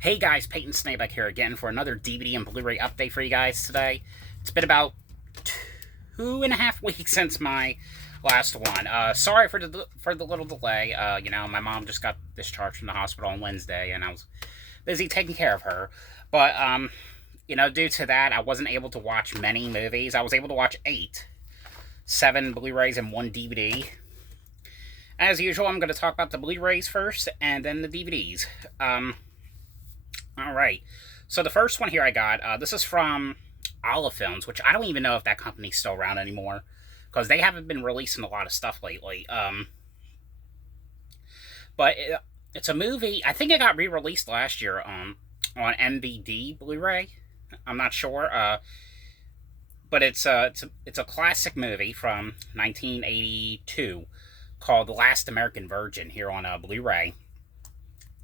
Hey guys, Peyton Snakeback here again for another DVD and Blu-ray update for you guys today. It's been about 2.5 weeks since my last one. Sorry for the little delay. My mom just got discharged from the hospital on Wednesday, and I was busy taking care of her. But due to that, I wasn't able to watch many movies. I was able to watch 8, 7 Blu-rays and 1 DVD. As usual, I'm going to talk about the Blu-rays first, and then the DVDs. Alright, so the first one here I got, this is from Olive Films, which I don't even know if that company's still around anymore, because they haven't been releasing a lot of stuff lately. It's a movie, I think it got re-released last year on MVD Blu-ray. I'm not sure, but it's a classic movie from 1982 called The Last American Virgin here on Blu-ray.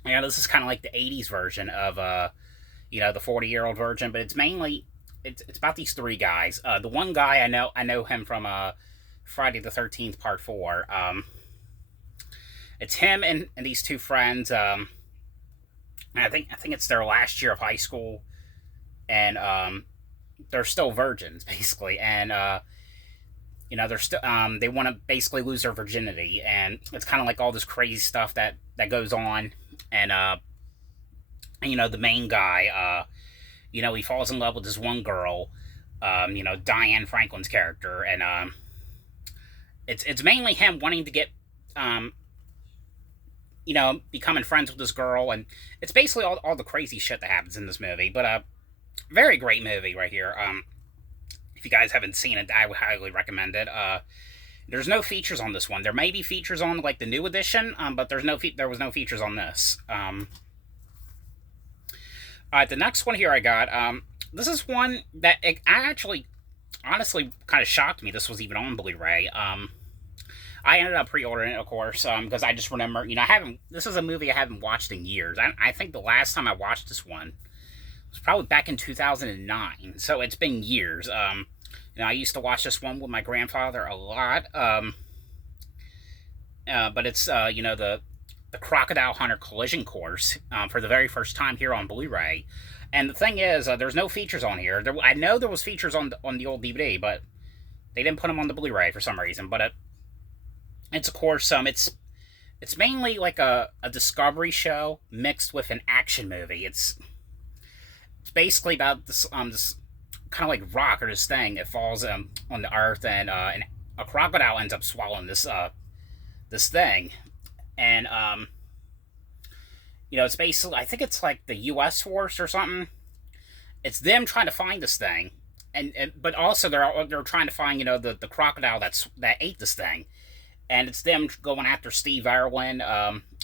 This is kind of like the 80s version of, the 40-year-old version, but it's mainly, it's about these 3 guys. The one guy I know him from, Friday the 13th Part 4. It's him and these 2 friends. I think it's their last year of high school, and, they're still virgins, basically, and, they're still, they want to basically lose their virginity, and it's kind of like all this crazy stuff that goes on. And the main guy, he falls in love with this one girl, Diane Franklin's character, and it's mainly him wanting to get, becoming friends with this girl, and it's basically all the crazy shit that happens in this movie. But very great movie right here. If you guys haven't seen it, I would highly recommend it. There's no features on this one. There may be features on like the new edition, but there was no features on this. Alright, the next one here I got. This is one that I actually, honestly, kind of shocked me. This was even on Blu-ray. I ended up pre-ordering it, of course, because I just remember, this is a movie I haven't watched in years. I think the last time I watched this one was probably back in 2009. So it's been years. I used to watch this one with my grandfather a lot. But it's, the Crocodile Hunter Collision Course for the very first time here on Blu-ray. And the thing is, there's no features on here. I know there was features on the old DVD, but they didn't put them on the Blu-ray for some reason. But it's, of course, it's mainly like a discovery show mixed with an action movie. It's basically about this kind of like rock or this thing. It falls on the earth, and a crocodile ends up swallowing this thing, and it's basically, I think it's like the U.S. force or something. It's them trying to find this thing, but also they're trying to find the crocodile that ate this thing, and it's them going after Steve Irwin,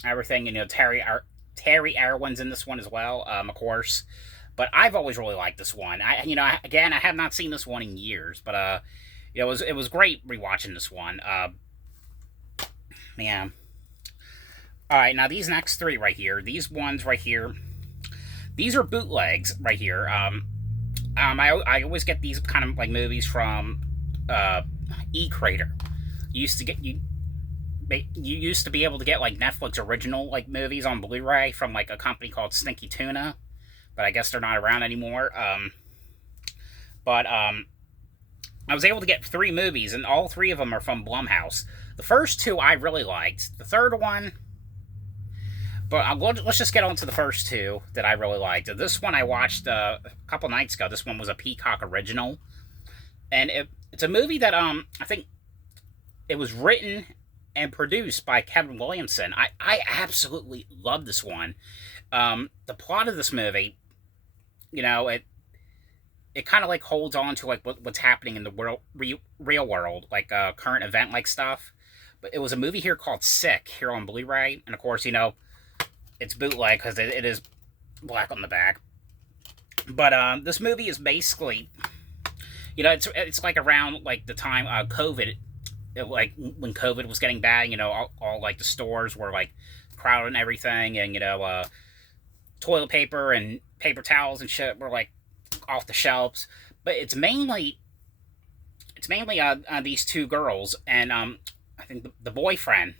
everything. Terry Irwin's in this one as well, of course. But I've always really liked this one. I have not seen this one in years, but it was great rewatching this one. Yeah. All right, now these next 3 right here, these ones right here, these are bootlegs right here. I always get these kind of like movies from E-Crater. You used to be able to get like Netflix original like movies on Blu-ray from like a company called Stinky Tuna. But I guess they're not around anymore. I was able to get 3 movies, and all 3 of them are from Blumhouse. The first 2 I really liked. The third one, but let's just get on to the first 2 that I really liked. This one I watched a couple nights ago. This one was a Peacock original, and it's a movie that I think it was written and produced by Kevin Williamson. I absolutely love this one. The plot of this movie, it kind of like holds on to like what's happening in the real world, like current event like stuff. But it was a movie here called Sick here on Blu-ray, and of course it's bootleg because it is black on the back. But this movie is basically, it's like around like the time COVID, like when COVID was getting bad. All like the stores were like crowded and everything, and toilet paper and paper towels and shit were like off the shelves. But it's mainly these 2 girls, and I think the boyfriend.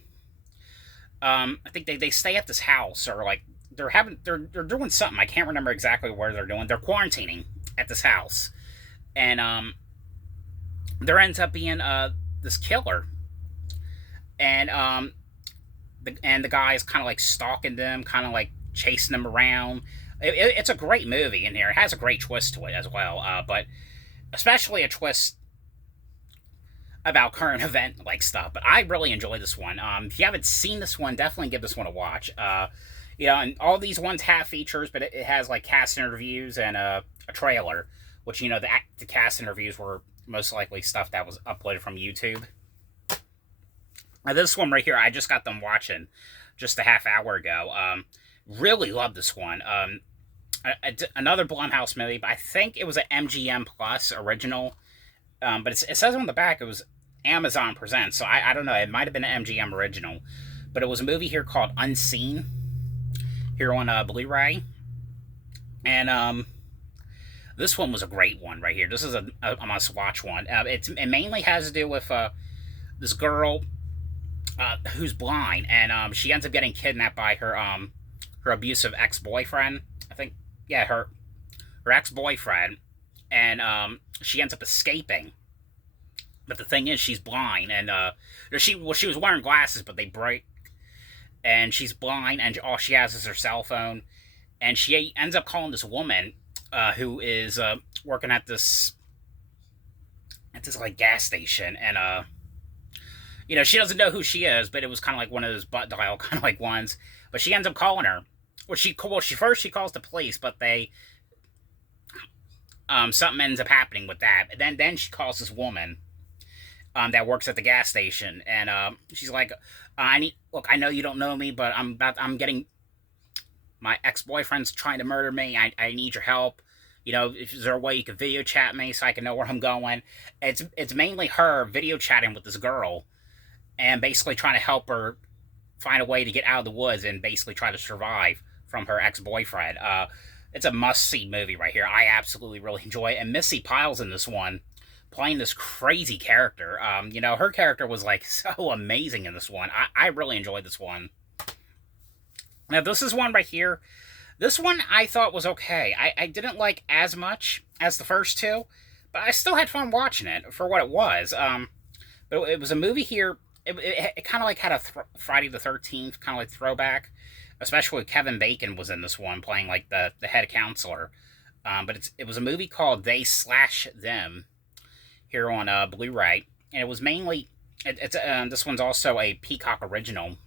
I think they stay at this house, or like they're doing something. I can't remember exactly what they're doing. They're quarantining at this house, and there ends up being this killer, and the guy is kind of like stalking them, kind of like chasing them around. It's a great movie in here. It has a great twist to it as well, but especially a twist about current event like stuff. But I really enjoy this one. If you haven't seen this one, definitely give this one a watch. And all these ones have features, but it has like cast interviews and a trailer, which the cast interviews were most likely stuff that was uploaded from YouTube. Now this one right here, I just got them watching just a half hour ago. Really love this one. Another Blumhouse movie, but I think it was an MGM Plus original. But it says on the back it was Amazon Presents, so I don't know. It might have been an MGM original, but it was a movie here called Unseen, here on Blu-ray, and this one was a great one right here. This is a must-watch one. It mainly has to do with this girl who's blind, and she ends up getting kidnapped by her abusive ex-boyfriend. I think, yeah, her ex-boyfriend, and she ends up escaping. But the thing is, she's blind, and she was wearing glasses, but they break, and she's blind, and all she has is her cell phone, and she ends up calling this woman who is working at this like gas station, and she doesn't know who she is, but it was kind of like one of those butt dial kind of like ones. But she ends up calling her. She first calls the police, but they something ends up happening with that. And then she calls this woman that works at the gas station, and she's like, I know you don't know me, but I'm getting, my ex-boyfriend's trying to murder me. I need your help. Is there a way you could video chat me so I can know where I'm going? It's mainly her video chatting with this girl, and basically trying to help her find a way to get out of the woods and basically try to survive from her ex-boyfriend. It's a must-see movie right here. I absolutely really enjoy it. And Missy Pyle's in this one, playing this crazy character. Her character was like so amazing in this one. I really enjoyed this one. Now, this is one right here. This one I thought was okay. I didn't like as much as the first two, but I still had fun watching it for what it was. But it was a movie here. It kind of like had a Friday the 13th kind of like throwback, especially Kevin Bacon was in this one playing like the head counselor. But it was a movie called They/Them here on Blu-ray, and it was mainly this one's also a Peacock original.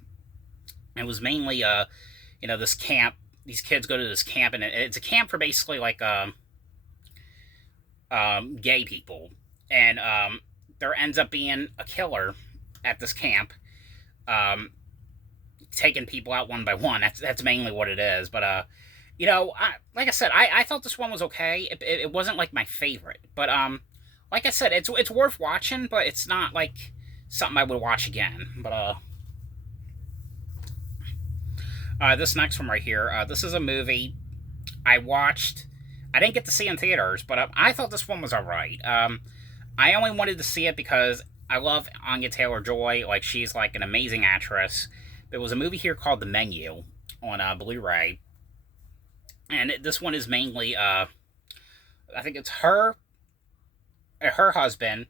It was mainly this camp. These kids go to this camp, and it's a camp for basically like gay people, and there ends up being a killer at this camp, taking people out one by one. That's mainly what it is. But like I said, I thought this one was okay. It wasn't like my favorite, but like I said, it's worth watching, but it's not like something I would watch again. But this next one right here, this is a movie I watched. I didn't get to see in theaters, but I thought this one was alright. I only wanted to see it because I love Anya Taylor-Joy. Like, she's like an amazing actress. There was a movie here called The Menu on Blu-ray, and this one is mainly I think it's her husband,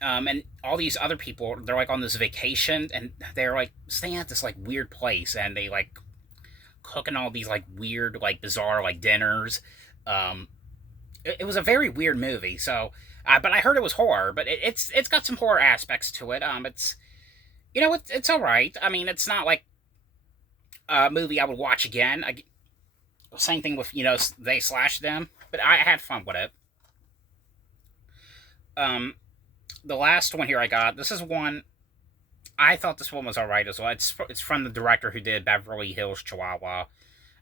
and all these other people. They're like on this vacation, and they're like staying at this like weird place, and they like cooking all these like weird, like bizarre like dinners. It was a very weird movie. So, but I heard it was horror, but it's got some horror aspects to it. It's all right. I mean, it's not like a movie I would watch again. Same thing with They/Them, but I had fun with it. The last one here I got. This is one. I thought this one was alright as well. It's from the director who did Beverly Hills Chihuahua,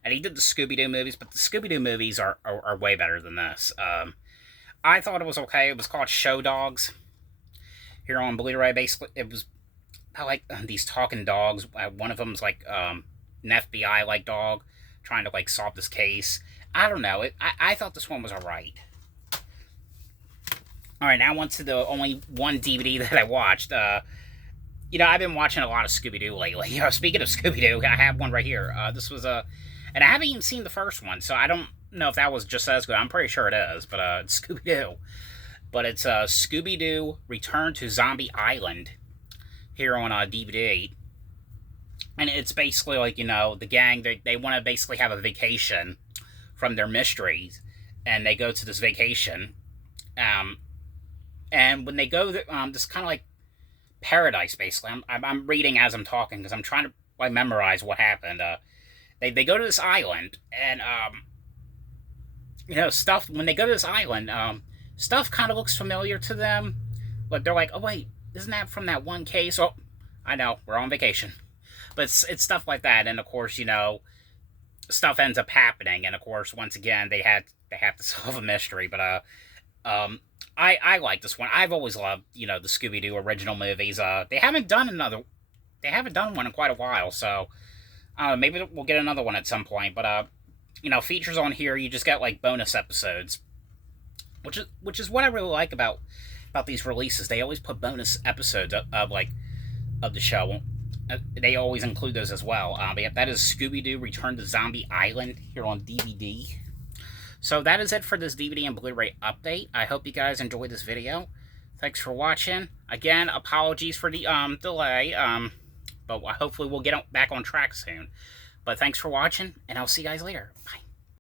and he did the Scooby-Doo movies, but the Scooby-Doo movies are way better than this. I thought it was okay. It was called Show Dogs here on Blu-ray. Basically, it was like these talking dogs. One of them's like an FBI like dog trying to like solve this case. I don't know. I thought this one was alright. Alright, now on to the only one DVD that I watched. I've been watching a lot of Scooby-Doo lately. Speaking of Scooby-Doo, I have one right here. This was And I haven't even seen the first one, so I don't know if that was just as good. I'm pretty sure it is, but it's Scooby-Doo. But it's Scooby-Doo Return to Zombie Island here on DVD. And it's basically like, the gang, they want to basically have a vacation from their mysteries. And they go to this vacation. And when they go, this kind of like paradise, basically. I'm reading as I'm talking because I'm trying to like memorize what happened. They go to this island, and stuff. When they go to this island, stuff kind of looks familiar to them. Like they're like, oh wait, isn't that from that one case? Oh, I know, we're on vacation. But it's stuff like that, and of course, stuff ends up happening, and of course, once again, they have to solve a mystery. But I like this one. I've always loved the Scooby-Doo original movies. They haven't done one in quite a while, so maybe we'll get another one at some point. But features on here, you just get like bonus episodes, which is what I really like about these releases. They always put bonus episodes of the show. They always include those as well. But yeah, that is Scooby-Doo Return to Zombie Island here on DVD. So that is it for this DVD and Blu-ray update. I hope you guys enjoyed this video. Thanks for watching. Again, apologies for the delay. But hopefully we'll get back on track soon. But thanks for watching, and I'll see you guys later. Bye.